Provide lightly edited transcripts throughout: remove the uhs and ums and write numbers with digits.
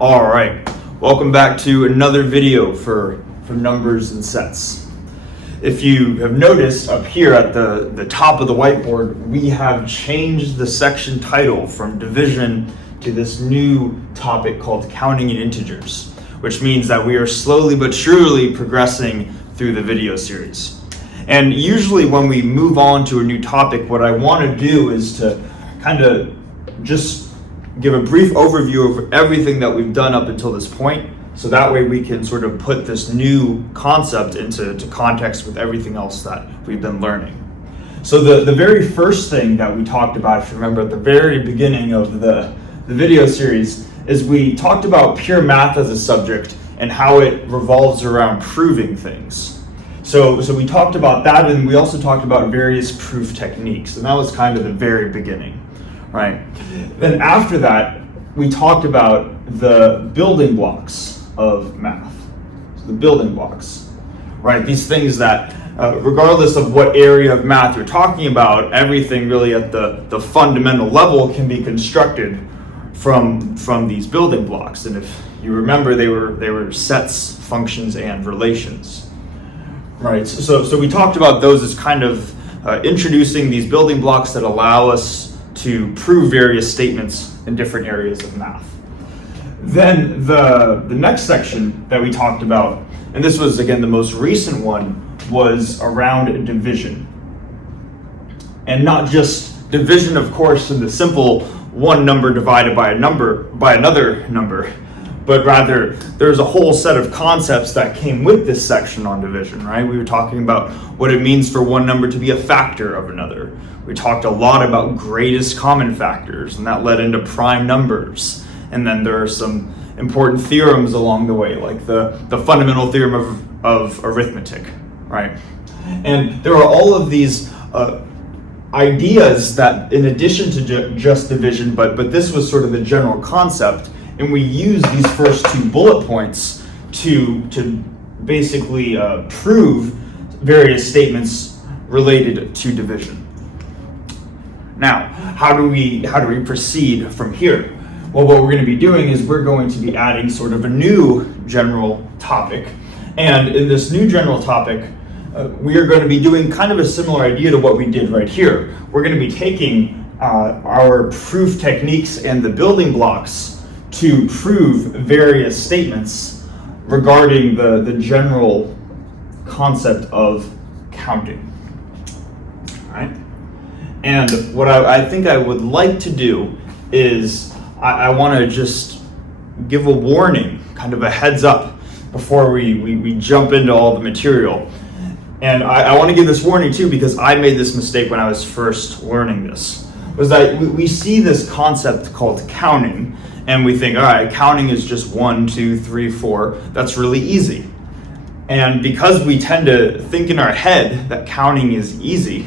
All right, welcome back to another video for numbers and sets. If you have noticed up here at the top of the whiteboard, we have changed the section title from division to this new topic called counting in integers, which means that we are slowly but surely progressing through the video series. And usually when we move on to a new topic, what I want to do is to kind of just give a brief overview of everything that we've done up until this point, so that way we can sort of put this new concept into context with everything else that we've been learning. So the very first thing that we talked about, if you remember at the very beginning of the video series, is we talked about pure math as a subject and how it revolves around proving things. So we talked about that, and we also talked about various proof techniques, and that was kind of the very beginning. Right. Then after that, we talked about the building blocks of math. So the building blocks, right? These things that, regardless of what area of math you're talking about, everything really at the fundamental level can be constructed from these building blocks. And if you remember, they were sets, functions, and relations. Right. So we talked about those as kind of introducing these building blocks that allow us to prove various statements in different areas of math. Then the next section that we talked about, and this was again the most recent one, was around division. And not just division, of course, in the simple one number divided by another number, but rather there's a whole set of concepts that came with this section on division, right? We were talking about what it means for one number to be a factor of another. We talked a lot about greatest common factors, and that led into prime numbers. And then there are some important theorems along the way, like the fundamental theorem of arithmetic, right? And there are all of these ideas that, in addition to just division, but this was sort of the general concept, and we use these first two bullet points to basically prove various statements related to division. Now, how do we proceed from here? Well, what we're going to be doing is we're going to be adding sort of a new general topic. And in this new general topic, we are going to be doing kind of a similar idea to what we did right here. We're going to be taking our proof techniques and the building blocks to prove various statements regarding the general concept of counting. All right? And what I think I would like to do is I want to just give a warning, kind of a heads up, before we jump into all the material. And I want to give this warning too, because I made this mistake when I was first learning this, was that we see this concept called counting, and we think, all right, counting is just 1, 2, 3, 4. That's really easy. And because we tend to think in our head that counting is easy,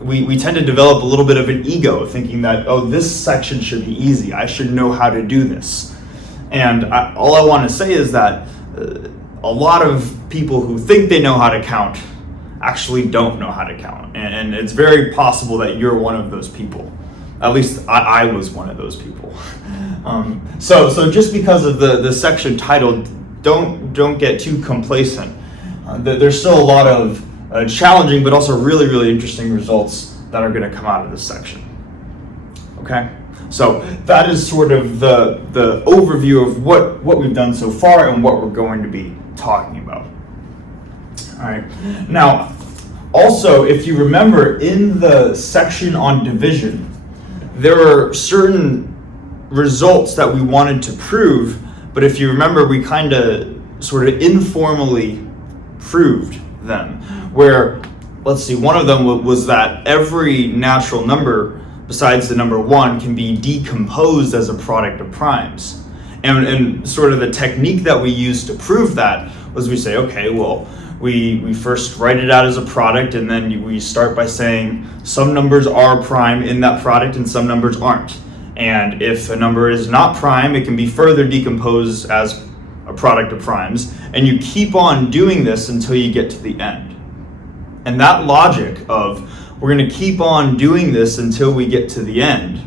we tend to develop a little bit of an ego, thinking that, oh, this section should be easy. I should know how to do this. And all I want to say is that a lot of people who think they know how to count actually don't know how to count. And it's very possible that you're one of those people. At least I was one of those people. So just because of the section titled, don't get too complacent. There's still a lot of challenging but also really, really interesting results that are going to come out of this section. Okay? So that is sort of the overview of what we've done so far and what we're going to be talking about. All right. Now, also, if you remember, in the section on division, there are certain results that we wanted to prove, but if you remember, we kind of sort of informally proved them, where, let's see, one of them was that every natural number besides the number 1 can be decomposed as a product of primes. And sort of the technique that we used to prove that was we say, okay, well, we first write it out as a product, and then we start by saying some numbers are prime in that product and some numbers aren't. And if a number is not prime, it can be further decomposed as a product of primes. And you keep on doing this until you get to the end. And that logic of we're going to keep on doing this until we get to the end,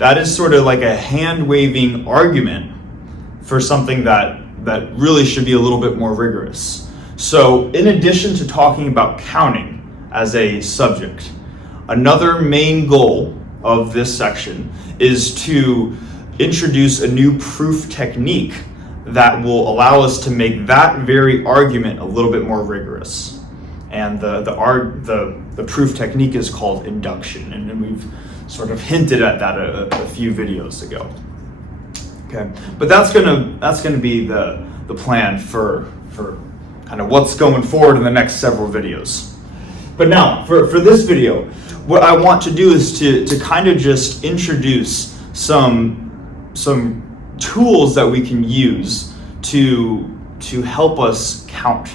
that is sort of like a hand-waving argument for something that really should be a little bit more rigorous. So in addition to talking about counting as a subject, another main goal of this section is to introduce a new proof technique that will allow us to make that very argument a little bit more rigorous. And the proof technique is called induction, and we've sort of hinted at that a few videos ago. Okay, but that's gonna be the plan for kind of what's going forward in the next several videos. But now for this video, what I want to do is to kind of just introduce some tools that we can use to help us count,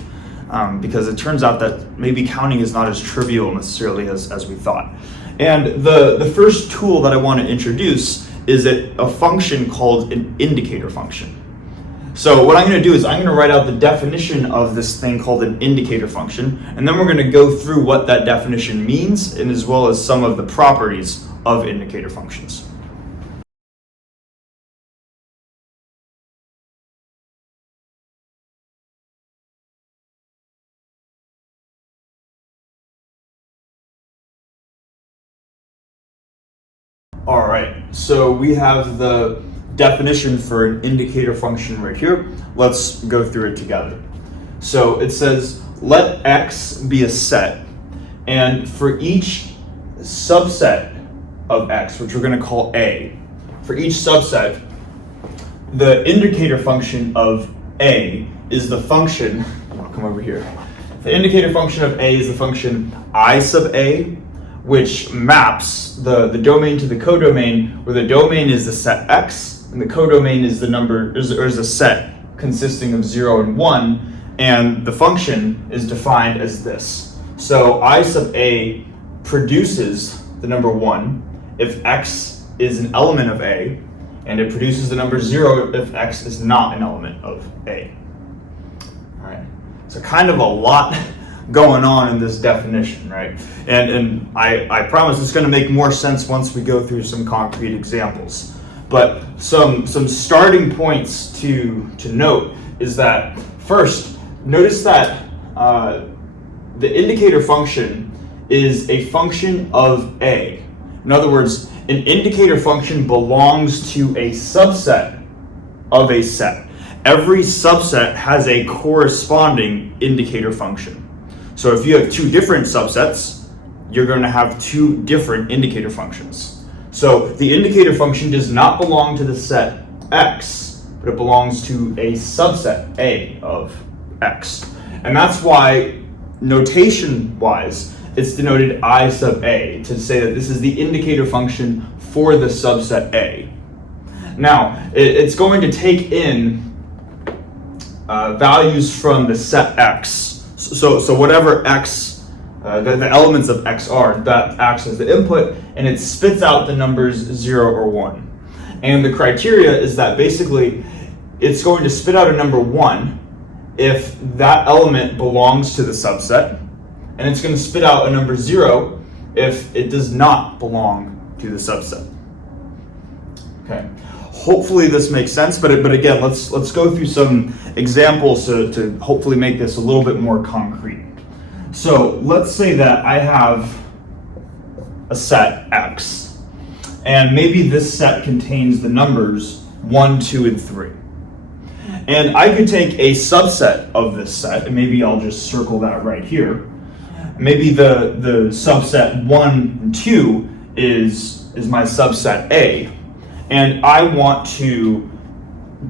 because it turns out that maybe counting is not as trivial necessarily as we thought. And the first tool that I want to introduce is a function called an indicator function. So what I'm going to do is I'm going to write out the definition of this thing called an indicator function, and then we're going to go through what that definition means, and as well as some of the properties of indicator functions. All right, so we have the definition for an indicator function right here. Let's go through it together. So it says, let X be a set, and for each subset of X, which we're going to call A, for each subset, the indicator function of A is the function, I'll come over here. The indicator function of A is the function I sub A, which maps the domain to the codomain, where the domain is the set X, and the codomain is the number, is a set consisting of 0 and 1, and the function is defined as this. So I sub A produces the number 1 if X is an element of A, and it produces the number 0 if X is not an element of A. All right, so kind of a lot going on in this definition, right? And I promise it's going to make more sense once we go through some concrete examples. But some starting points to note is that, first, notice that the indicator function is a function of A. In other words, an indicator function belongs to a subset of a set. Every subset has a corresponding indicator function. So if you have two different subsets, you're going to have two different indicator functions. So the indicator function does not belong to the set X, but it belongs to a subset A of X. And that's why, notation-wise, it's denoted I sub A, to say that this is the indicator function for the subset A. Now, it's going to take in values from the set X. So whatever X, the elements of X are, that acts as the input, and it spits out the numbers 0 or 1. And the criteria is that basically it's going to spit out a number 1 if that element belongs to the subset, and it's going to spit out a number 0 if it does not belong to the subset. Okay. Hopefully this makes sense, but again, let's go through some examples to hopefully make this a little bit more concrete. So let's say that I have a set X, and maybe this set contains the numbers 1, 2, and 3. And I could take a subset of this set, and maybe I'll just circle that right here. Maybe the subset 1 and 2 is my subset A. And I want to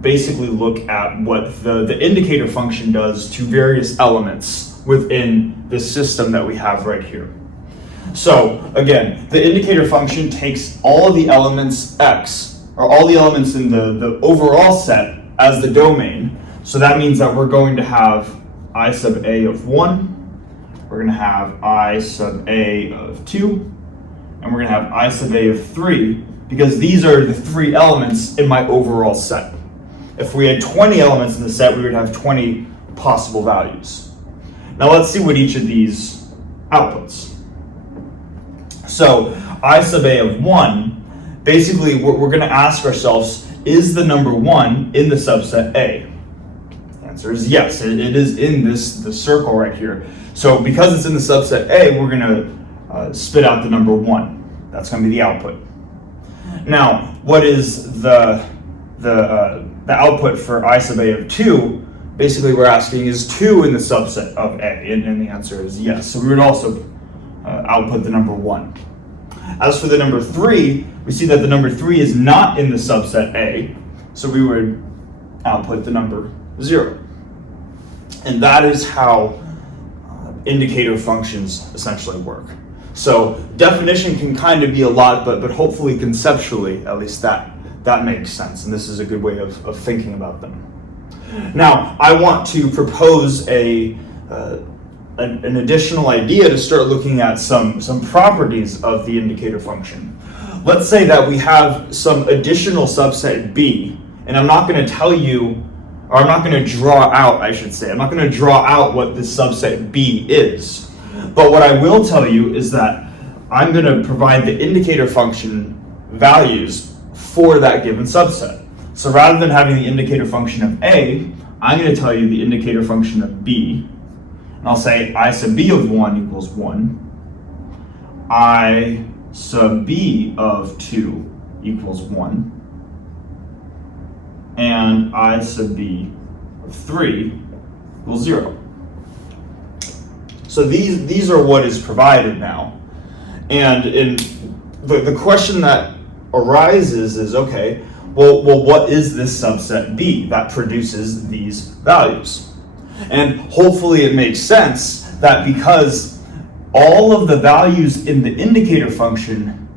basically look at what the indicator function does to various elements within the system that we have right here. So again, the indicator function takes all of the elements X, or all the elements in the overall set as the domain. So that means that we're going to have I sub A of 1, we're going to have I sub A of 2, and we're going to have I sub A of 3, because these are the 3 elements in my overall set. If we had 20 elements in the set, we would have 20 possible values. Now let's see what each of these outputs. So I sub A of 1 basically we're going to ask ourselves, is the number 1 in the subset A? The answer is yes, it is in the circle right here. So because it's in the subset A, we're going to spit out the number 1. That's going to be the output. Now, what is the output for I sub A of 2? Basically, we're asking, is 2 in the subset of A? And the answer is yes. So we would also output the number 1. As for the number 3, we see that the number 3 is not in the subset A, so we would output the number 0. And that is how indicator functions essentially work. So definition can kind of be a lot, but hopefully conceptually, at least that makes sense, and this is a good way of thinking about them. Now, I want to propose an additional idea to start looking at some properties of the indicator function. Let's say that we have some additional subset B, and I'm not going to tell you, or I'm not going to draw out, I should say, I'm not going to draw out what this subset B is. But what I will tell you is that I'm going to provide the indicator function values for that given subset. So rather than having the indicator function of A, I'm going to tell you the indicator function of B. And I'll say I sub B of 1 equals 1. I sub B of 2 equals 1. And I sub B of 3 equals 0. So these are what is provided now. And the question that arises is, okay, well, what is this subset B that produces these values? And hopefully it makes sense that because all of the values in the indicator function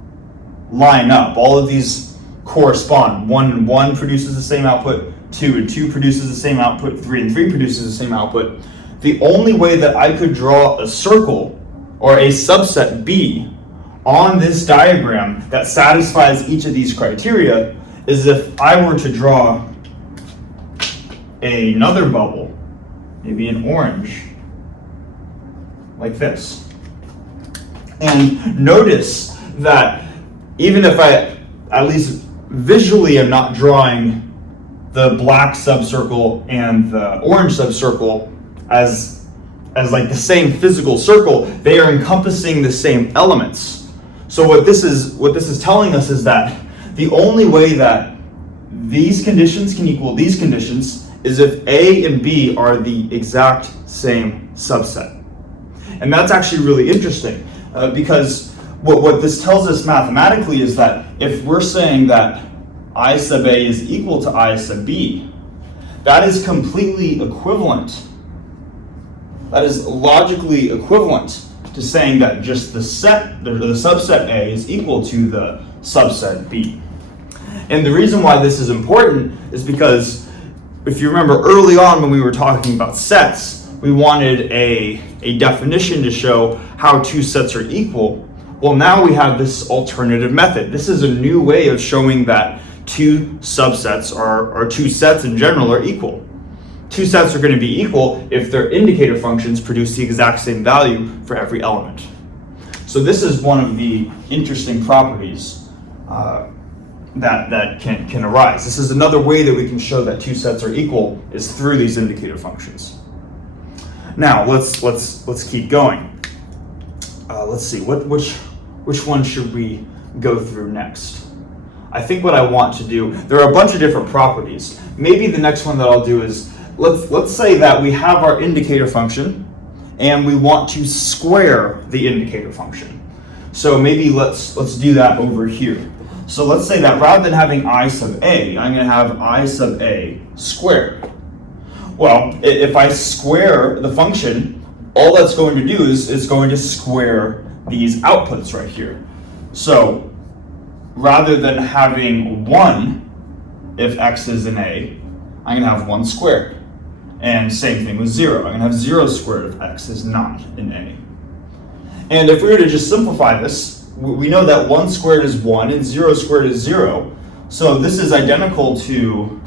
line up, all of these correspond. 1 and 1 produces the same output, 2 and 2 produces the same output, 3 and 3 produces the same output. The only way that I could draw a circle or a subset B on this diagram that satisfies each of these criteria is if I were to draw another bubble, maybe an orange, like this. And notice that even if I, at least visually, am not drawing the black subcircle and the orange subcircle as like the same physical circle, they are encompassing the same elements. So what this is telling us is that the only way that these conditions can equal these conditions is if A and B are the exact same subset. And that's actually really interesting because what this tells us mathematically is that if we're saying that I sub A is equal to I sub B, that is completely equivalent. That is logically equivalent to saying that just the subset A is equal to the subset B. And the reason why this is important is because if you remember early on when we were talking about sets, we wanted a definition to show how two sets are equal. Well, now we have this alternative method. This is a new way of showing that two subsets or two sets in general are equal. Two sets are going to be equal if their indicator functions produce the exact same value for every element. So this is one of the interesting properties that can arise. This is another way that we can show that two sets are equal is through these indicator functions. Now let's keep going. Let's see which one should we go through next. I think what I want to do, there are a bunch of different properties. Maybe the next one that I'll do is let's say that we have our indicator function and we want to square the indicator function. So maybe let's do that over here. So let's say that rather than having I sub A, I'm going to have I sub A squared. Well, if I square the function, all that's going to do is it's going to square these outputs right here. So rather than having 1 if x is in A, I'm going to have 1 squared. And same thing with 0. I'm going to have 0 squared if x is not in A. And if we were to just simplify this, we know that 1 squared is 1 and 0 squared is 0. So this is identical to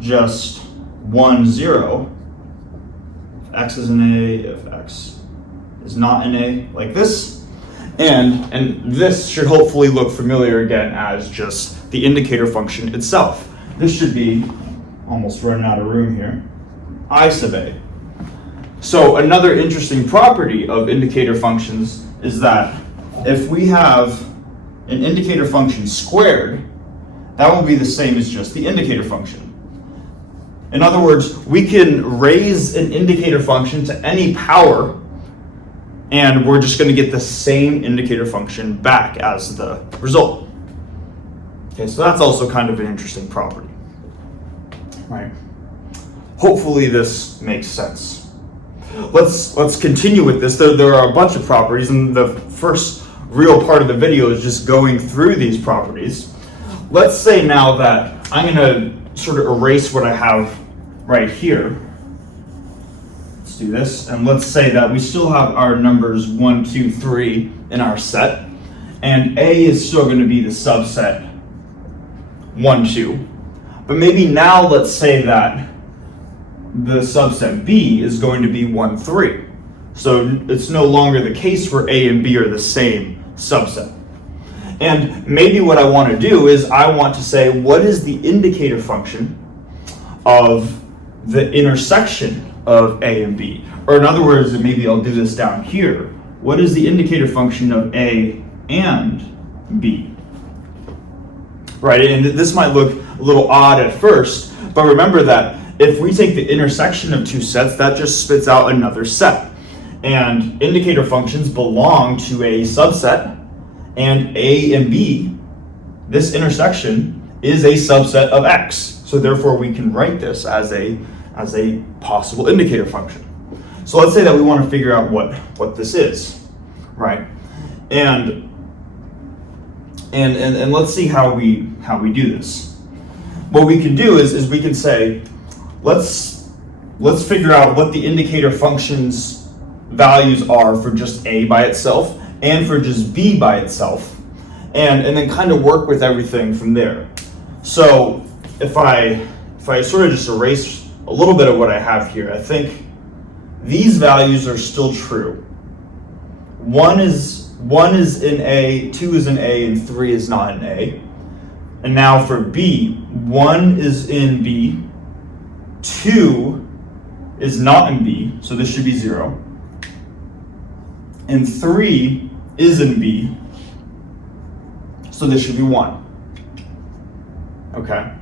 just 1, 0. If x is in A, if x is not in A, like this. And this should hopefully look familiar again as just the indicator function itself. This should be, almost running out of room here, I sub a. So another interesting property of indicator functions is that if we have an indicator function squared, that will be the same as just the indicator function. In other words, we can raise an indicator function to any power, and we're just going to get the same indicator function back as the result. Okay, so that's also kind of an interesting property. Right. Hopefully this makes sense. Let's continue with this. There are a bunch of properties, and the first real part of the video is just going through these properties. Let's say now that I'm going to sort of erase what I have right here. Let's do this, and let's say that we still have our numbers 1, 2, 3 in our set, and A is still going to be the subset 1, 2. But maybe now let's say that the subset B is going to be 1, 3. So it's no longer the case where A and B are the same subset. And maybe what I want to do is I want to say, what is the indicator function of the intersection of A and B? Or in other words, and maybe I'll do this down here, what is the indicator function of A and B? Right, and this might look a little odd at first, but remember that if we take the intersection of two sets, that just spits out another set. And indicator functions belong to a subset, and A and B, this intersection, is a subset of X. So therefore we can write this as a possible indicator function. So let's say that we want to figure out what this is, right? And let's see how we do this. What we can do is we can say, let's figure out what the indicator function's values are for just A by itself and for just B by itself, and then kind of work with everything from there. So if I sort of just erase a little bit of what I have here, I think these values are still true. 1 is in A, 2 is in A, and 3 is not in A. And now for B, 1 is in B, 2 is not in B, so this should be 0. And 3 is in B, so this should be 1. Okay.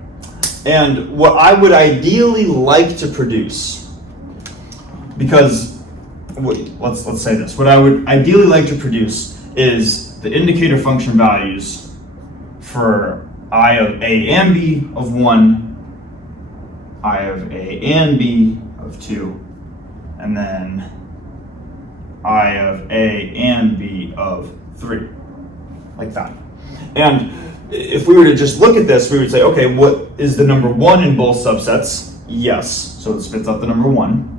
And what I would ideally like to produce, because let's say this, what I would ideally like to produce is the indicator function values for I of A and B of 1, I of A and B of 2, and then I of A and B of 3, like that. And if we were to just look at this, we would say, okay, what is the number 1 in both subsets? Yes, so it spits out the number 1.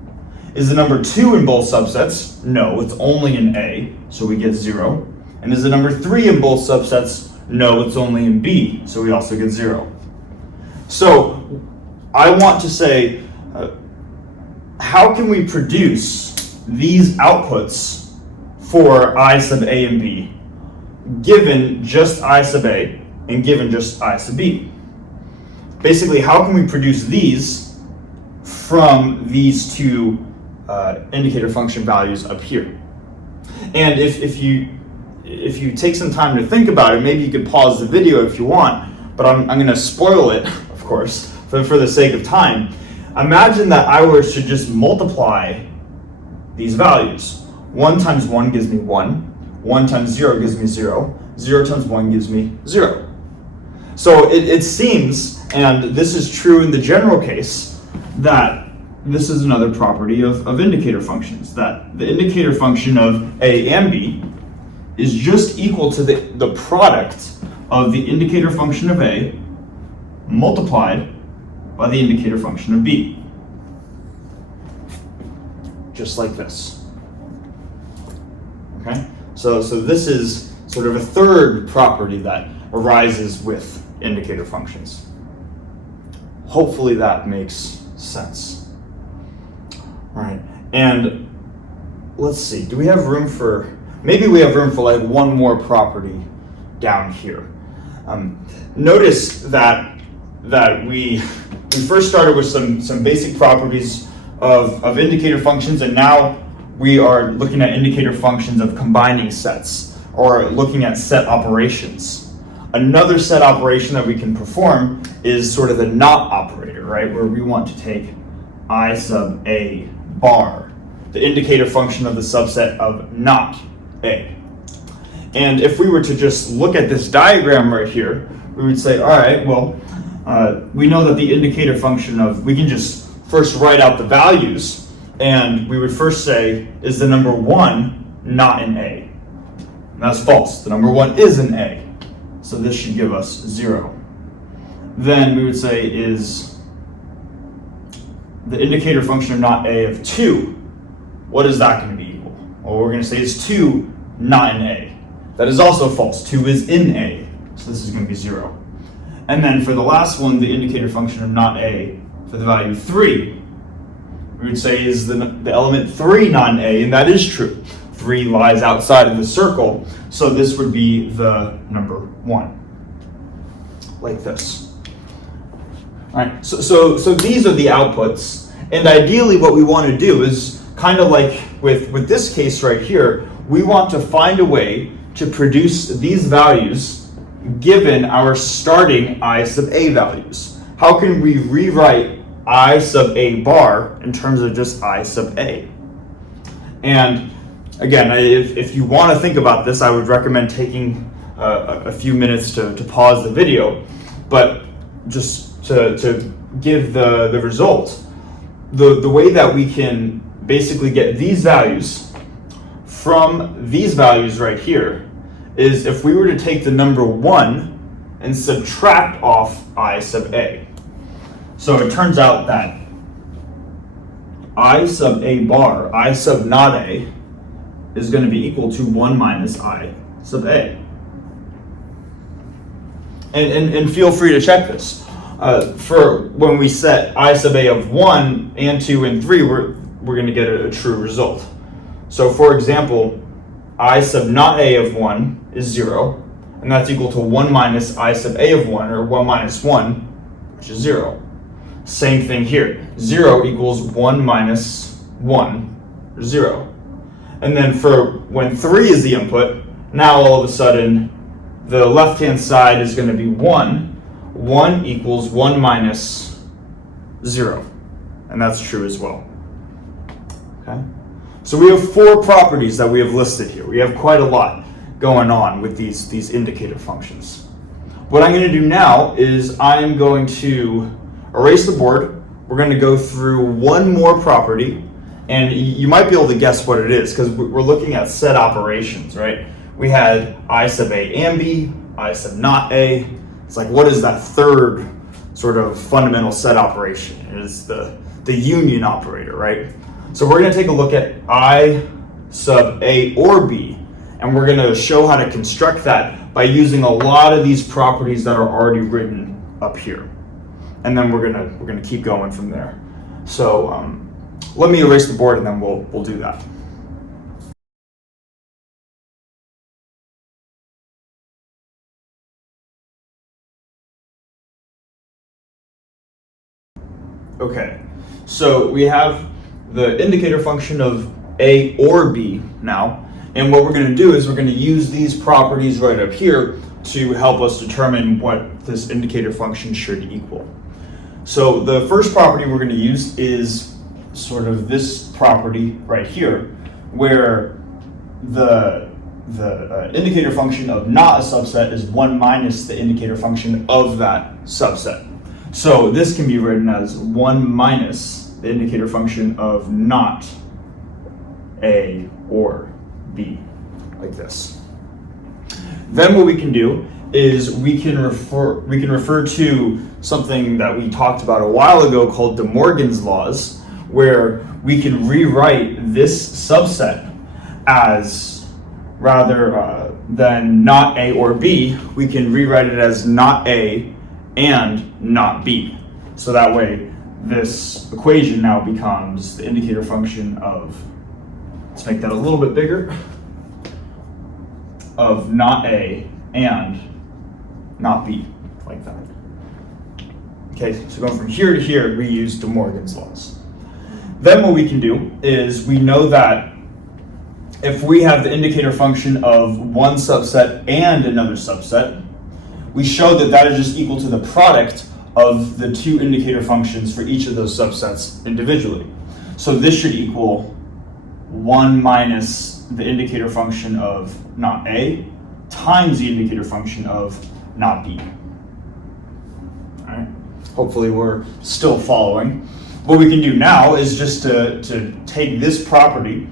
Is the number 2 in both subsets? No, it's only in A, so we get 0. And is the number 3 in both subsets? No, it's only in B, so we also get 0. So I want to say, how can we produce these outputs for I sub A and B, given just I sub A and given just I sub B? Basically, how can we produce these from these two indicator function values up here? And if you take some time to think about it, maybe you could pause the video if you want, but I'm going to spoil it, of course, for the sake of time. Imagine that I were to just multiply these values. 1 times 1 gives me 1. 1 times 0 gives me 0. 0 times 1 gives me 0. So it seems, and this is true in the general case, that this is another property of indicator functions, that the indicator function of A and B is just equal to the product of the indicator function of A multiplied by the indicator function of B. Just like this. Okay? So this is sort of a third property that arises with indicator functions. Hopefully that makes sense. All right, and let's see, do we have room for, maybe we have room for like one more property down here. Notice that we first started with some basic properties of indicator functions, and now we are looking at indicator functions of combining sets, or looking at set operations. Another set operation that we can perform is sort of the not operator, right? Where we want to take I sub A bar, the indicator function of the subset of not A. And if we were to just look at this diagram right here, we would say, all right, well, we know that the indicator function we can just first write out the values, and we would first say, is the number 1 not in A? And that's false. The number 1 is in A. So this should give us 0. Then we would say, is the indicator function of not A of 2, what is that going to be equal? Well, we're going to say is 2 not in A. That is also false. 2 is in A. So this is going to be 0. And then for the last one, the indicator function of not A, for the value 3, we would say is the element 3 not in A, and that is true. 3 lies outside of the circle, so this would be the number 1, like this. All right, so these are the outputs, and ideally what we want to do is kind of like with this case right here, we want to find a way to produce these values given our starting I sub A values. How can we rewrite I sub A bar in terms of just I sub A? And again, if you want to think about this, I would recommend taking a few minutes to pause the video, but just to give the result, the way that we can basically get these values from these values right here is if we were to take the number 1 and subtract off I sub A. So it turns out that I sub A bar, I sub not A, is going to be equal to 1 minus I sub A. And feel free to check this. For when we set I sub A of 1 and 2 and 3, we're going to get a true result. So for example, I sub not A of 1 is 0, and that's equal to 1 minus I sub A of 1, or 1 minus 1, which is 0. Same thing here. 0 equals 1 minus 1, or 0. And then for when 3 is the input, now all of a sudden the left-hand side is going to be 1. 1 equals 1 minus 0. And that's true as well. Okay? So we have 4 properties that we have listed here. We have quite a lot going on with these indicator functions. What I'm going to do now is I am going to erase the board. We're going to go through one more property, and you might be able to guess what it is because we're looking at set operations, right? We had I sub A and B, I sub not A. It's like, what is that third sort of fundamental set operation? It is the union operator, right? So we're going to take a look at I sub A or B, and we're going to show how to construct that by using a lot of these properties that are already written up here. And then we're gonna keep going from there. So let me erase the board and then we'll do that. Okay, so we have the indicator function of A or B now, and what we're going to do is we're going to use these properties right up here to help us determine what this indicator function should equal. So the first property we're going to use is sort of this property right here, where the indicator function of not a subset is 1 minus the indicator function of that subset. So this can be written as 1 minus the indicator function of not A or B, like this. Then what we can do is we can refer to something that we talked about a while ago called De Morgan's laws, where we can rewrite this subset as, rather than not A or B, we can rewrite it as not A and not B. So that way this equation now becomes the indicator function of, let's make that a little bit bigger, of not A and not B, like that. Okay, so going from here to here, we use De Morgan's laws. Then what we can do is we know that if we have the indicator function of one subset and another subset, we show that that is just equal to the product of the two indicator functions for each of those subsets individually. So this should equal 1 minus the indicator function of not A times the indicator function of not B. All right. Hopefully we're still following. What we can do now is just to take this property,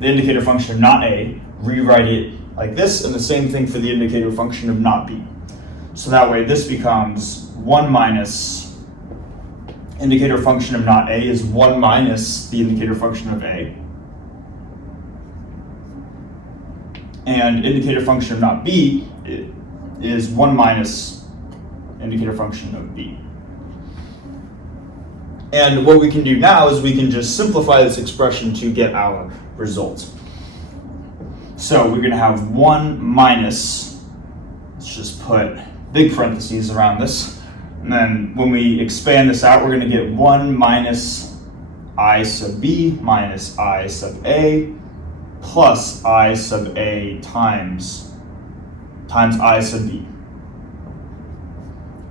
the indicator function of not A, rewrite it like this, and the same thing for the indicator function of not B. So that way this becomes 1 minus indicator function of not A is 1 minus the indicator function of A. And indicator function of not B is 1 minus indicator function of B. And what we can do now is we can just simplify this expression to get our result. So we're going to have 1 minus, let's just put big parentheses around this. And then when we expand this out, we're going to get 1 minus I sub B minus I sub A plus I sub A times I sub B.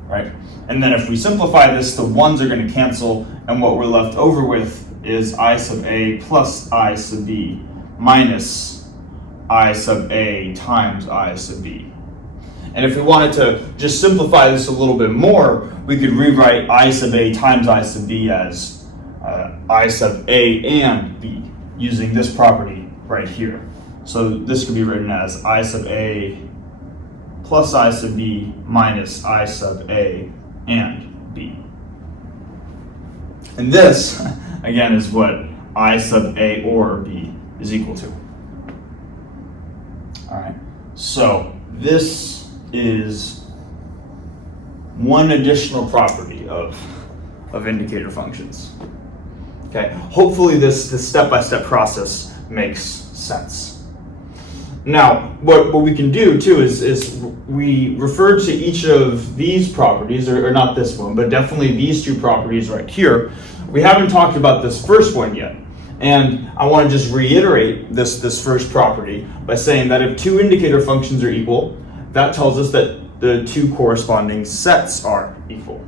Right? And then if we simplify this, the ones are going to cancel, and what we're left over with is I sub A plus I sub B minus I sub A times I sub B. And if we wanted to just simplify this a little bit more, we could rewrite I sub A times I sub B as I sub A and B using this property right here. So this could be written as I sub A plus I sub B minus I sub A and B. And this, again, is what I sub A or B is equal to. All right, so this is one additional property of indicator functions. Okay, hopefully this step-by-step process makes sense. Now, what we can do too is we refer to each of these properties, or not this one, but definitely these two properties right here. We haven't talked about this first one yet. And I want to just reiterate this first property by saying that if two indicator functions are equal, that tells us that the two corresponding sets are equal.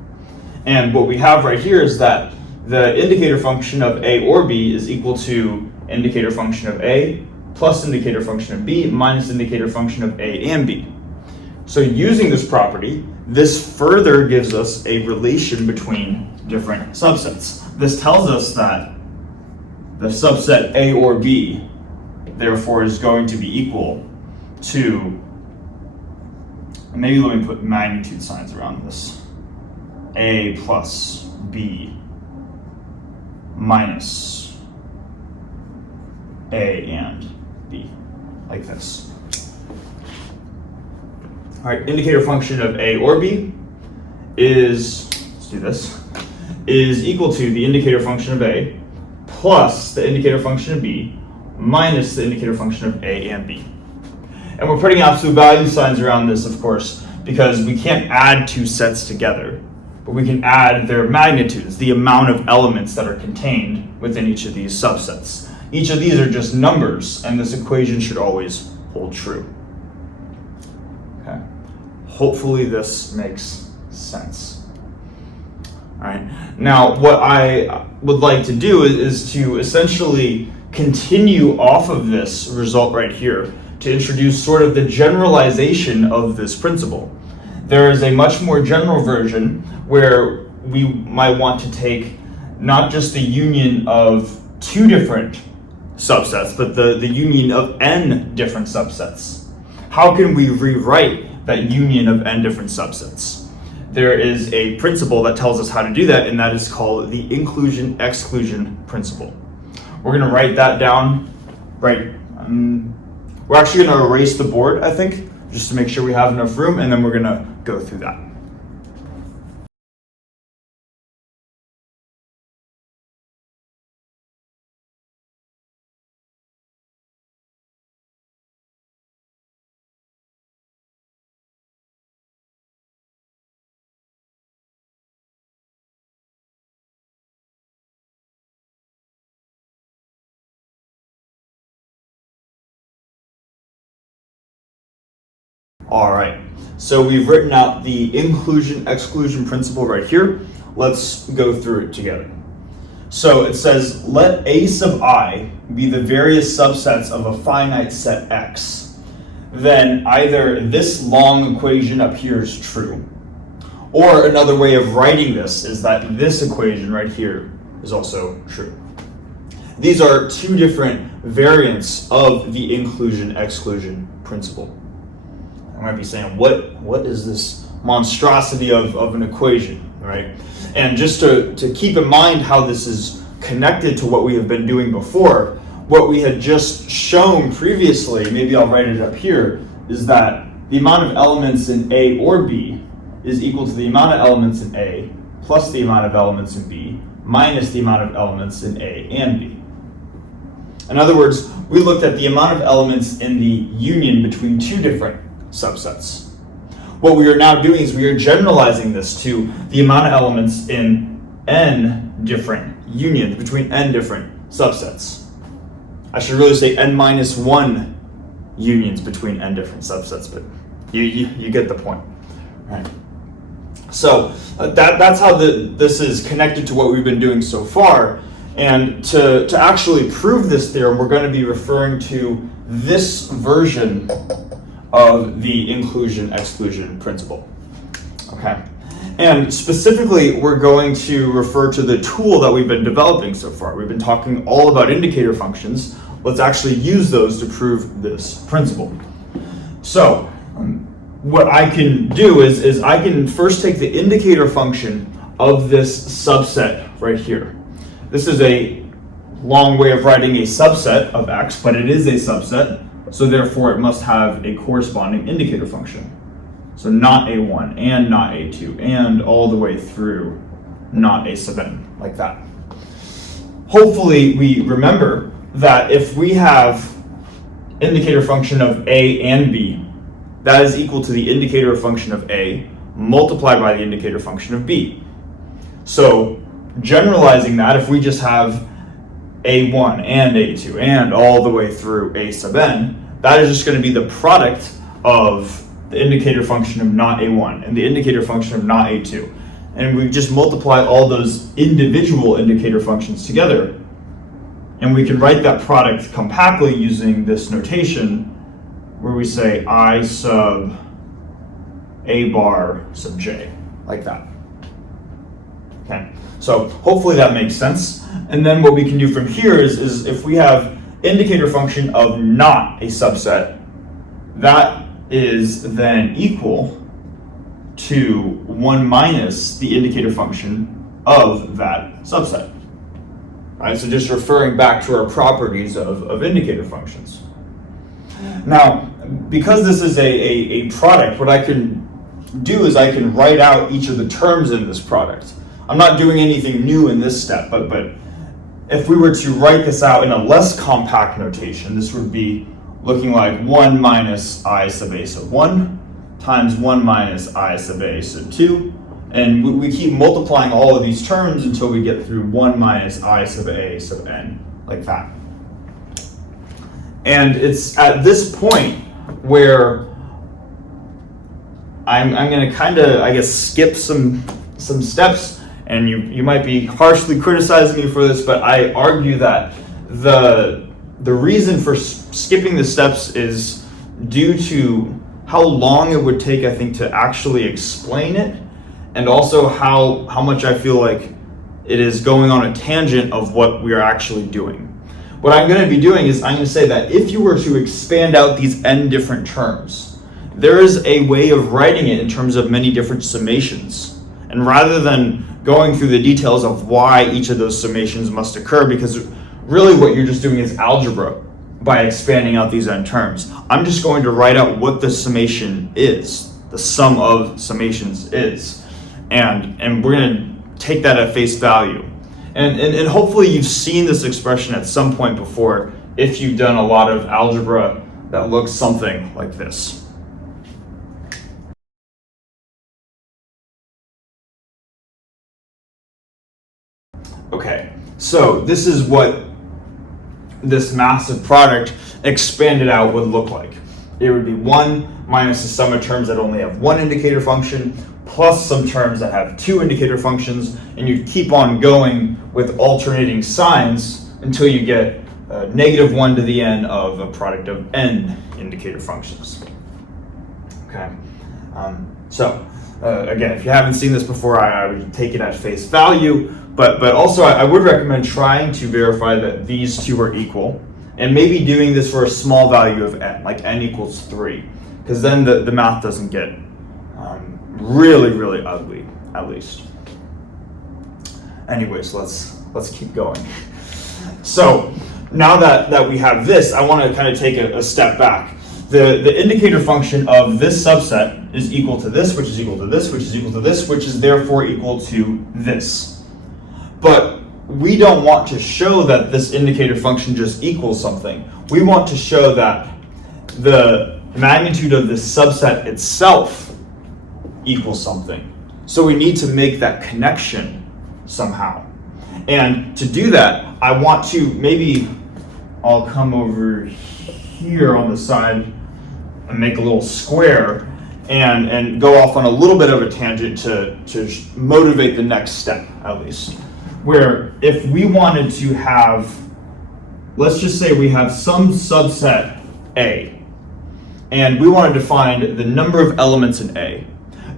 And what we have right here is that the indicator function of A or B is equal to indicator function of A plus indicator function of B minus indicator function of A and B. So using this property, this further gives us a relation between different subsets. This tells us that the subset A or B, therefore, is going to be equal to, maybe let me put magnitude signs around this, A plus B minus A and B, like this. All right, indicator function of A or B is, let's do this, is equal to the indicator function of A plus the indicator function of B minus the indicator function of A and B. And we're putting absolute value signs around this, of course, because we can't add two sets together, but we can add their magnitudes, the amount of elements that are contained within each of these subsets. Each of these are just numbers, and this equation should always hold true. Okay. Hopefully this makes sense. All right. Now, what I would like to do is to essentially continue off of this result right here to introduce sort of the generalization of this principle. There is a much more general version where we might want to take not just the union of two different subsets, but the union of n different subsets. How can we rewrite that union of n different subsets? There is a principle that tells us how to do that, and that is called the Inclusion-Exclusion principle. We're going to write that down right. We're actually going to erase the board, I think, just to make sure we have enough room, and then we're going to go through that. All right, so we've written out the inclusion-exclusion principle right here. Let's go through it together. So it says, let A sub I be the various subsets of a finite set X. Then either this long equation up here is true, or another way of writing this is that this equation right here is also true. These are two different variants of the inclusion-exclusion principle. I might be saying, what is this monstrosity of an equation, right? And just to keep in mind how this is connected to what we have been doing before, what we had just shown previously, maybe I'll write it up here, is that the amount of elements in A or B is equal to the amount of elements in A plus the amount of elements in B minus the amount of elements in A and B. In other words, we looked at the amount of elements in the union between two different subsets. What we are now doing is we are generalizing this to the amount of elements in n different unions between n different subsets. I should really say n minus 1 unions between n different subsets, but you get the point, right? So that's how this is connected to what we've been doing so far. And to actually prove this theorem, we're going to be referring to this version of the inclusion-exclusion principle. Okay. And specifically, we're going to refer to the tool that we've been developing so far. We've been talking all about indicator functions. Let's actually use those to prove this principle. So what I can do is I can first take the indicator function of this subset right here. This is a long way of writing a subset of X, but it is a subset, so therefore it must have a corresponding indicator function. So not A1 and not A2 and all the way through not A sub n, like that. Hopefully we remember that if we have indicator function of A and B, that is equal to the indicator function of A multiplied by the indicator function of B. So generalizing that, if we just have A1 and A2 and all the way through A sub n, that is just going to be the product of the indicator function of not A1 and the indicator function of not A2. And we just multiply all those individual indicator functions together, and we can write that product compactly using this notation where we say I sub A bar sub j, like that. Okay, so hopefully that makes sense. And then what we can do from here is if we have indicator function of not a subset, that is then equal to 1 minus the indicator function of that subset. Right, so just referring back to our properties of indicator functions. Now, because this is a product, what I can do is I can write out each of the terms in this product. I'm not doing anything new in this step, but if we were to write this out in a less compact notation, this would be looking like 1 minus I sub A sub 1 times 1 minus I sub A sub 2. And we keep multiplying all of these terms until we get through 1 minus I sub A sub n, like that. And it's at this point where I'm going to kind of, I guess, skip some steps, and you might be harshly criticizing me for this, but I argue that the reason for skipping the steps is due to how long it would take, I think, to actually explain it, and also how much I feel like it is going on a tangent of what we are actually doing. What I'm going to be doing is I'm going to say that if you were to expand out these n different terms, there is a way of writing it in terms of many different summations. And rather than going through the details of why each of those summations must occur, because really what you're just doing is algebra by expanding out these n terms, I'm just going to write out what the summation is, the sum of summations is. And we're going to take that at face value. And hopefully you've seen this expression at some point before if you've done a lot of algebra that looks something like this. Okay, so this is what this massive product expanded out would look like. it would be 1 minus the sum of terms that only have one indicator function, plus some terms that have two indicator functions, and you keep on going with alternating signs until you get -1 to the n of a product of n indicator functions. Okay, again, if you haven't seen this before, I would take it at face value, but also I would recommend trying to verify that these two are equal, and maybe doing this for a small value of n, like n equals 3, because then the math doesn't get really ugly, at least. Anyways, let's keep going. So now that we have this, I want to kind of take a step back. The indicator function of this subset is equal to this, which is equal to this, which is equal to this, which is therefore equal to this. But we don't want to show that this indicator function just equals something. We want to show that the magnitude of this subset itself equals something. So we need to make that connection somehow. And to do that, I want to, maybe I'll come over here on the side and make a little square and go off on a little bit of a tangent to motivate the next step, at least. Where if we wanted to have, let's just say we have some subset A, and we wanted to find the number of elements in A.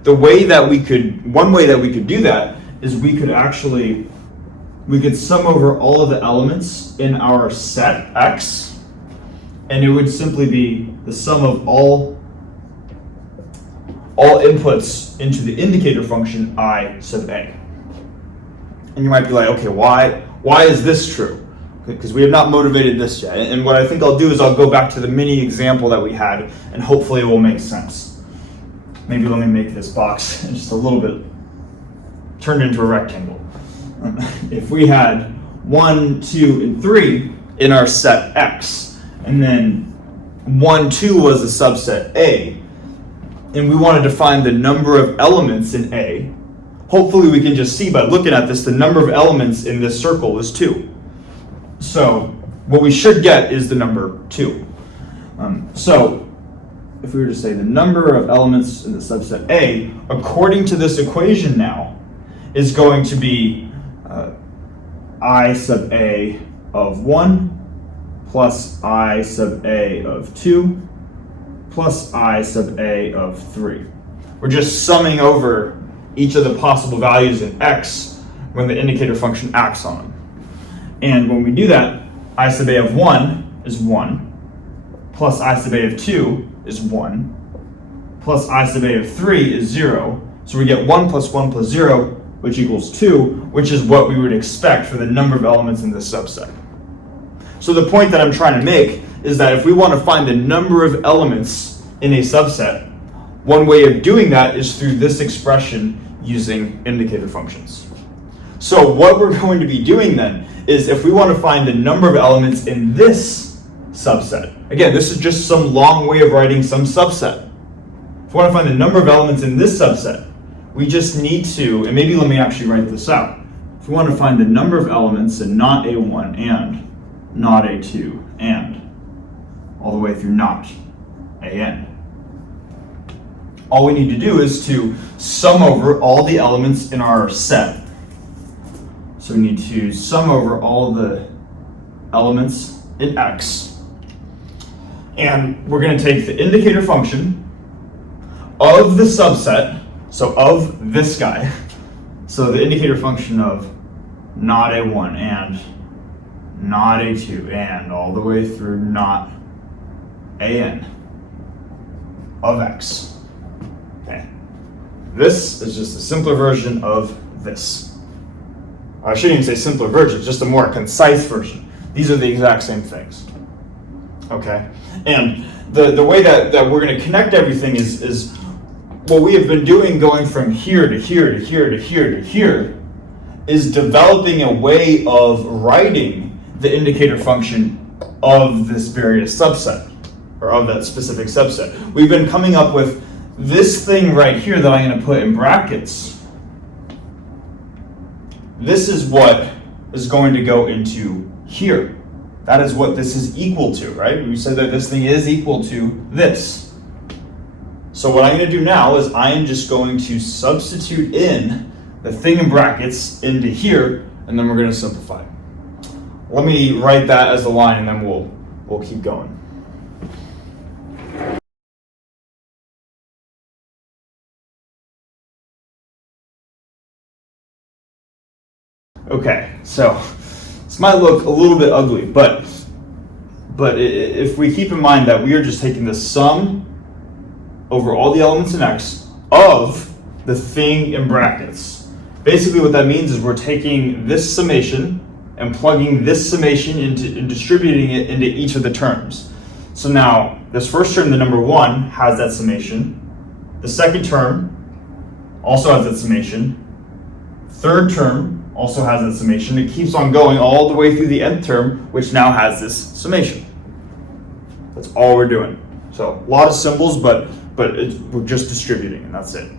One way that we could do that is we could sum over all of the elements in our set X, and it would simply be the sum of all inputs into the indicator function I sub A. And you might be like, okay, why is this true? Because we have not motivated this yet. And what I think I'll do is I'll go back to the mini example that we had, and hopefully it will make sense. Maybe let me make this box just a little bit turned into a rectangle. If we had 1, 2, and 3 in our set X, and then 1, 2 was a subset A, and we wanted to find the number of elements in A, hopefully we can just see by looking at this, the number of elements in this circle is 2. So what we should get is the number 2. So if we were to say the number of elements in the subset A, according to this equation now, is going to be I sub A of 1 plus I sub A of 2 plus I sub A of 3. We're just summing over each of the possible values in X when the indicator function acts on them. And when we do that, I sub A of 1 is 1, plus I sub A of 2 is 1, plus I sub A of 3 is 0. So we get 1 plus 1 plus 0, which equals 2, which is what we would expect for the number of elements in this subset. So the point that I'm trying to make is that if we want to find the number of elements in a subset, one way of doing that is through this expression using indicator functions. So what we're going to be doing then is if we want to find the number of elements in this subset, again, this is just some long way of writing some subset. If we want to find the number of elements in this subset, we just need to, and maybe let me actually write this out. If we want to find the number of elements in not A1 and not A2 and all the way through not AN, all we need to do is to sum over all the elements in our set. So we need to sum over all the elements in X. And we're going to take the indicator function of the subset, so of this guy, so the indicator function of not A1 and not A2 and all the way through not AN of X. Okay. This is just a simpler version of this. I shouldn't even say simpler version, it's just a more concise version. These are the exact same things. Okay? And the way that we're going to connect everything is what we have been doing going from here to here to here to here to here is developing a way of writing the indicator function of this various subset, or of that specific subset. We've been coming up with this thing right here that I'm going to put in brackets. This is what is going to go into here. That is what this is equal to, right? We said that this thing is equal to this. So what I'm going to do now is I am just going to substitute in the thing in brackets into here, and then we're going to simplify. Let me write that as a line, and then we'll keep going. Okay, so this might look a little bit ugly, but if we keep in mind that we are just taking the sum over all the elements in X of the thing in brackets. Basically what that means is we're taking this summation and plugging this summation into and distributing it into each of the terms. So now this first term, the number 1, has that summation. The second term also has that summation. Third term also has that summation. It keeps on going all the way through the nth term, which now has this summation. That's all we're doing. So a lot of symbols, but we're just distributing, and that's it.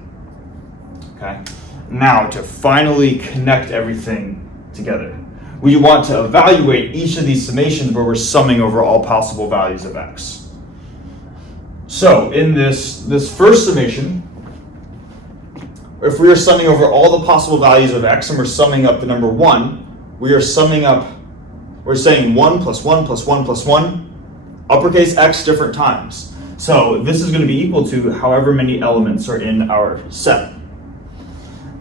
Okay. Now to finally connect everything together, we want to evaluate each of these summations where we're summing over all possible values of X. So in this first summation, if we are summing over all the possible values of X and we're summing up the number 1, we're saying 1 plus 1 plus 1 plus 1, uppercase X different times. So this is going to be equal to however many elements are in our set.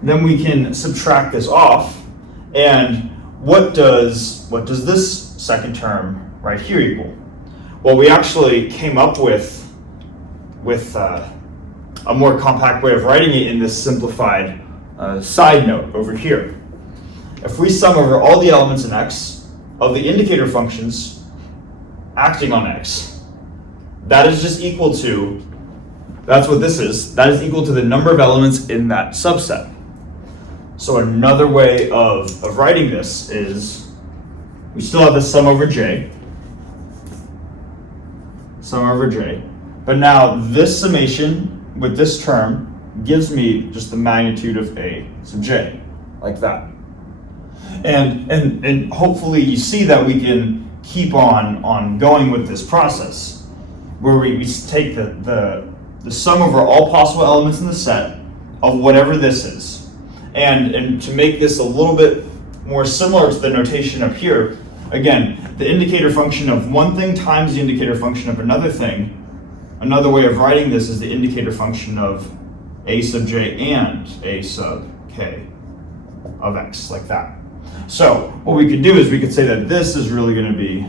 Then we can subtract this off, and what does this second term right here equal? Well, we actually came up with a more compact way of writing it in this simplified side note over here. If we sum over all the elements in X of the indicator functions acting on X, that is just equal to, that's what this is, that is equal to the number of elements in that subset. So another way of writing this is, we still have the sum over J, but now this summation with this term gives me just the magnitude of A sub J, like that. And hopefully you see that we can keep on going with this process, where we take the sum over all possible elements in the set of whatever this is. And to make this a little bit more similar to the notation up here, again, the indicator function of one thing times the indicator function of another thing. Another way of writing this is the indicator function of A sub j and A sub k of X, like that. So what we could do is we could say that this is really going to be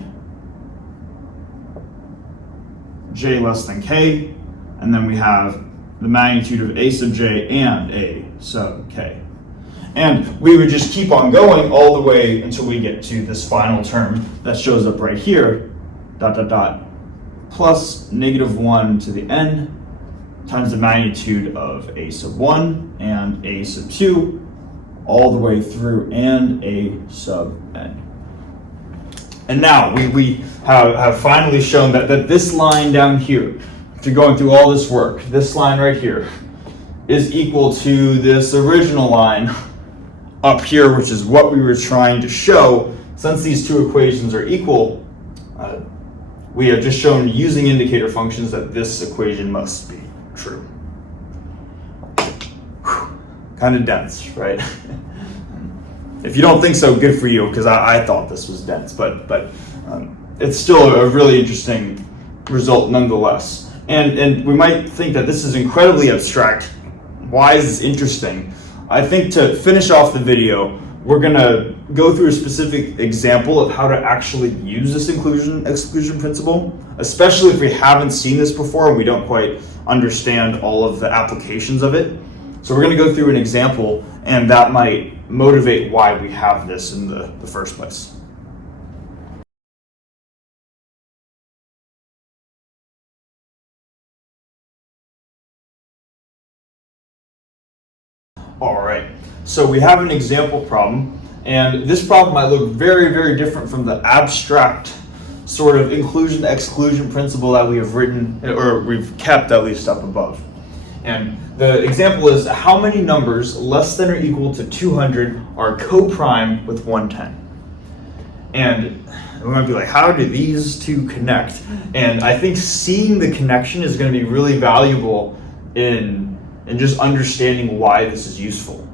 j less than k, and then we have the magnitude of A sub j and A sub k. And we would just keep on going all the way until we get to this final term that shows up right here, dot, dot, dot, plus -1 to the n times the magnitude of A sub 1 and A sub 2 all the way through and A sub n. And now we have finally shown that this line down here, after going through all this work, this line right here is equal to this original line up here, which is what we were trying to show. Since these two equations are equal, we have just shown using indicator functions that this equation must be true. Kind of dense, right? If you don't think so, good for you, because I thought this was dense, but it's still a really interesting result nonetheless. And we might think that this is incredibly abstract. Why is this interesting? I think to finish off the video, we're going to go through a specific example of how to actually use this inclusion-exclusion principle, especially if we haven't seen this before and we don't quite understand all of the applications of it. So we're going to go through an example, and that might motivate why we have this in the first place. All right, so we have an example problem, and this problem might look very, very different from the abstract sort of inclusion-exclusion principle that we have written, or we've kept at least up above. And the example is, how many numbers less than or equal to 200 are co-prime with 110? And we might be like, how do these two connect? And I think seeing the connection is going to be really valuable in just understanding why this is useful.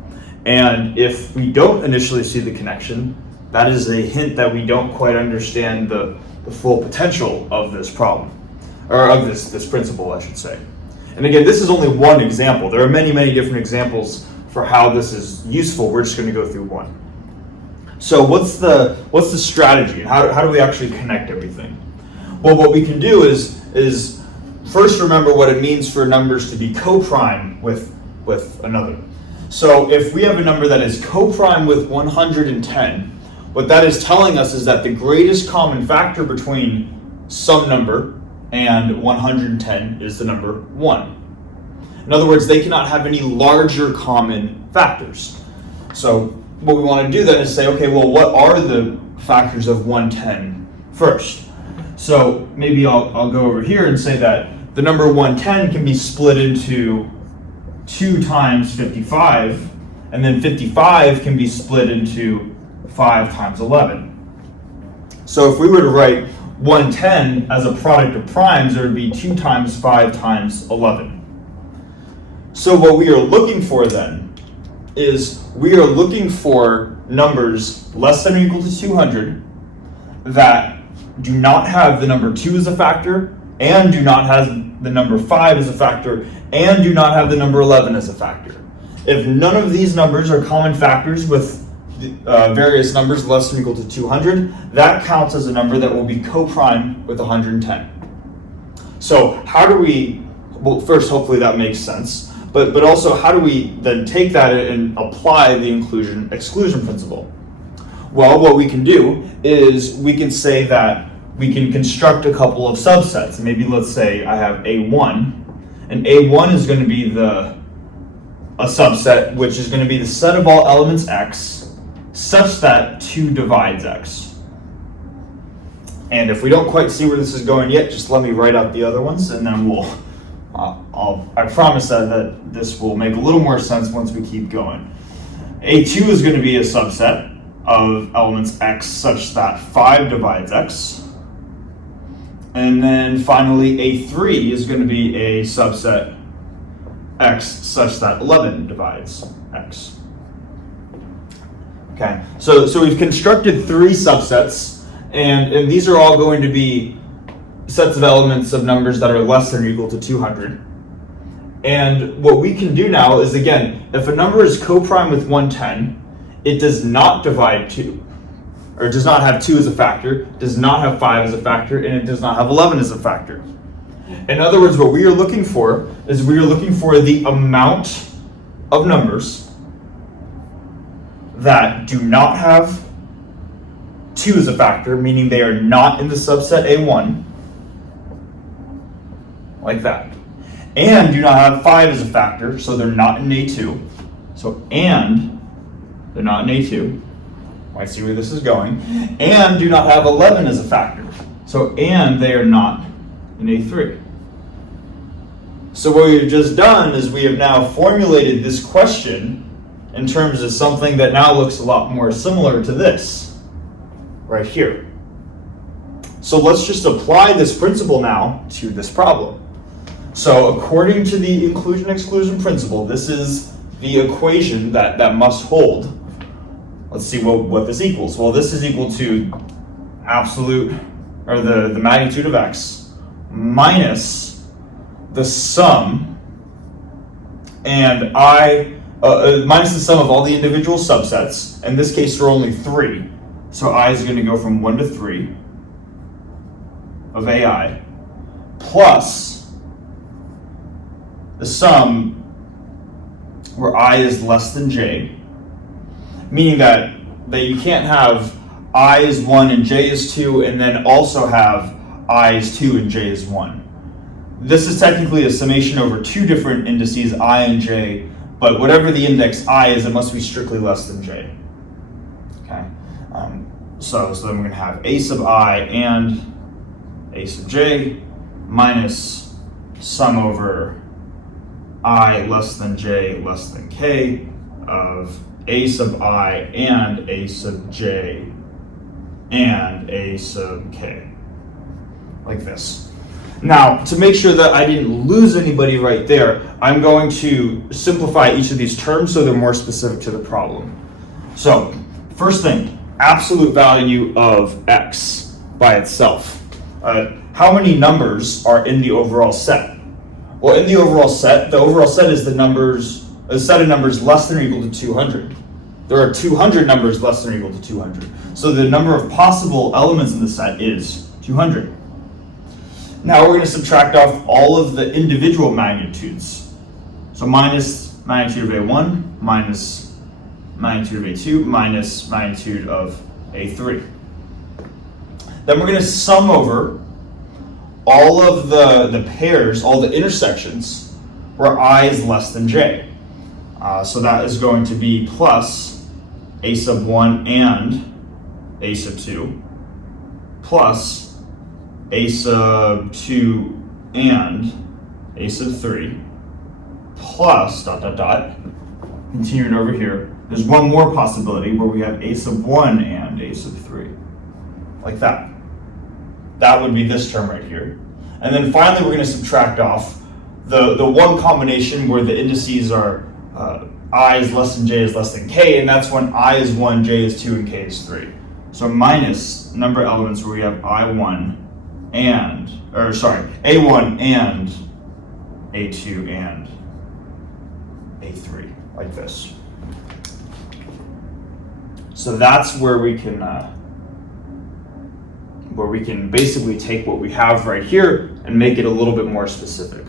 And if we don't initially see the connection, that is a hint that we don't quite understand the full potential of this problem, or of this principle, I should say. And again, this is only one example. There are many, many different examples for how this is useful. We're just going to go through one. So what's the strategy? How do we actually connect everything? Well, what we can do is first remember what it means for numbers to be co-prime with another. So if we have a number that is co-prime with 110, what that is telling us is that the greatest common factor between some number and 110 is the number 1. In other words, they cannot have any larger common factors. So what we want to do then is say, okay, well, what are the factors of 110 first? So maybe I'll go over here and say that the number 110 can be split into 2 times 55, and then 55 can be split into 5 times 11. So if we were to write 110 as a product of primes, there would be 2 times 5 times 11. So what we are looking for then is we are looking for numbers less than or equal to 200 that do not have the number 2 as a factor, and do not have the number 5 as a factor, and do not have the number 11 as a factor. If none of these numbers are common factors with various numbers less than or equal to 200, that counts as a number that will be co-prime with 110. So how do we, well, first, hopefully that makes sense, but also how do we then take that and apply the inclusion-exclusion principle? Well, what we can do is we can say that we can construct a couple of subsets. Maybe let's say I have A1, and A1 is going to be a subset which is going to be the set of all elements X such that 2 divides X. And if we don't quite see where this is going yet, just let me write out the other ones, and then I promise that this will make a little more sense once we keep going. A2 is going to be a subset of elements X such that 5 divides X. And then finally, A3 is going to be a subset X such that 11 divides X. Okay, so we've constructed 3 subsets, and these are all going to be sets of elements of numbers that are less than or equal to 200. And what we can do now is, again, if a number is co-prime with 110, it does not divide 2. Or it does not have 2 as a factor, does not have 5 as a factor, and it does not have 11 as a factor. In other words, what we are looking for is we are looking for the amount of numbers that do not have 2 as a factor, meaning they are not in the subset A1, like that, and do not have 5 as a factor, so they're not in A2. So, and they're not in A2. Might see where this is going, and do not have 11 as a factor. So, and they are not in A3. So what we've just done is we have now formulated this question in terms of something that now looks a lot more similar to this, right here. So let's just apply this principle now to this problem. So according to the inclusion-exclusion principle, this is the equation that must hold. Let's see what this equals. Well, this is equal to absolute, or the magnitude of X, minus the sum, and minus the sum of all the individual subsets. In this case, there are only 3. So I is going to go from 1 to 3 of AI, plus the sum where I is less than J, meaning that you can't have I is 1 and J is 2 and then also have I is 2 and J is 1. This is technically a summation over 2 different indices, I and J, but whatever the index I is, it must be strictly less than J. Okay, so then we're going to have A sub I and A sub J minus sum over I less than J less than K of A sub I and A sub J and a sub k, like this. Now, to make sure that I didn't lose anybody right there, I'm going to simplify each of these terms so they're more specific to the problem. So, first thing, absolute value of x by itself. How many numbers are in the overall set? Well, in the overall set is a set of numbers less than or equal to 200. There are 200 numbers less than or equal to 200. So the number of possible elements in the set is 200. Now we're going to subtract off all of the individual magnitudes. So minus magnitude of A1, minus magnitude of A2, minus magnitude of A3. Then we're going to sum over all of the pairs, all the intersections where I is less than j. So that is going to be plus a sub 1 and a sub 2 plus a sub 2 and a sub 3 plus dot dot dot. Continuing over here, there's one more possibility where we have a sub 1 and a sub 3. Like that. That would be this term right here. And then finally we're going to subtract off the one combination where the indices are I is less than j is less than k, and that's when I is 1, j is 2, and k is 3. So minus number of elements where we have A1 and A2 and A3, like this. So that's where we can basically take what we have right here and make it a little bit more specific.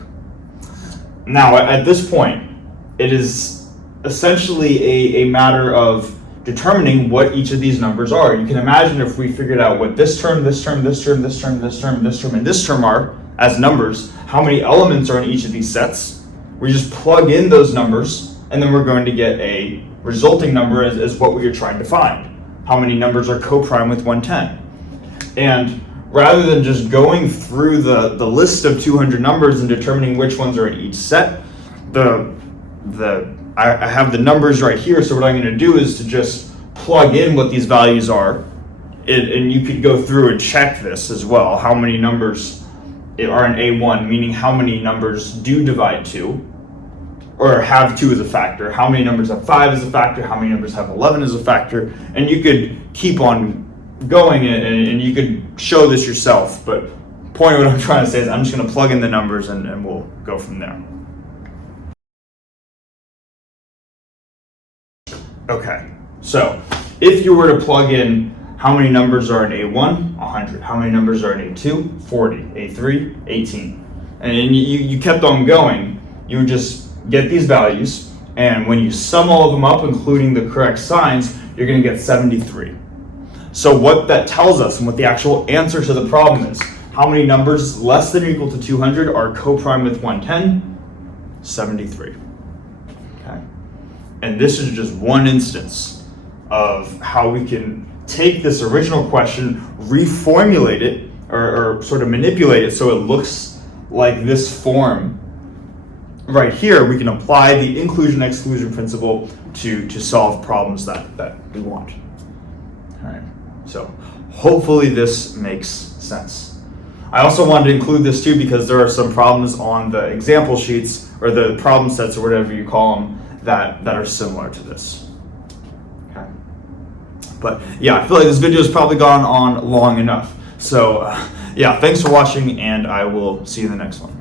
Now, at this point, it is essentially a matter of determining what each of these numbers are. You can imagine if we figured out what this term, this term, this term, this term, this term, this term, and this term are as numbers, how many elements are in each of these sets. We just plug in those numbers, and then we're going to get a resulting number as what we are trying to find. How many numbers are co-prime with 110? And rather than just going through the list of 200 numbers and determining which ones are in each set, I have the numbers right here, so what I'm going to do is to just plug in what these values are, and you could go through and check this as well. How many numbers are in A1, meaning how many numbers do divide 2, or have 2 as a factor, how many numbers have 5 as a factor, how many numbers have 11 as a factor, and you could keep on going and you could show this yourself, but point of what I'm trying to say is I'm just going to plug in the numbers and we'll go from there. Okay, so if you were to plug in how many numbers are in A1, 100, how many numbers are in A2, 40, A3, 18, and you kept on going, you would just get these values, and when you sum all of them up, including the correct signs, you're going to get 73. So what that tells us and what the actual answer to the problem is, how many numbers less than or equal to 200 are co-prime with 110? 73. Okay. And this is just one instance of how we can take this original question, reformulate it, or sort of manipulate it so it looks like this form. Right here, we can apply the inclusion-exclusion principle to solve problems that we want. All right, so hopefully this makes sense. I also wanted to include this too because there are some problems on the example sheets or the problem sets or whatever you call them that are similar to this. Okay. But yeah, I feel like this video has probably gone on long enough. So yeah, thanks for watching, and I will see you in the next one.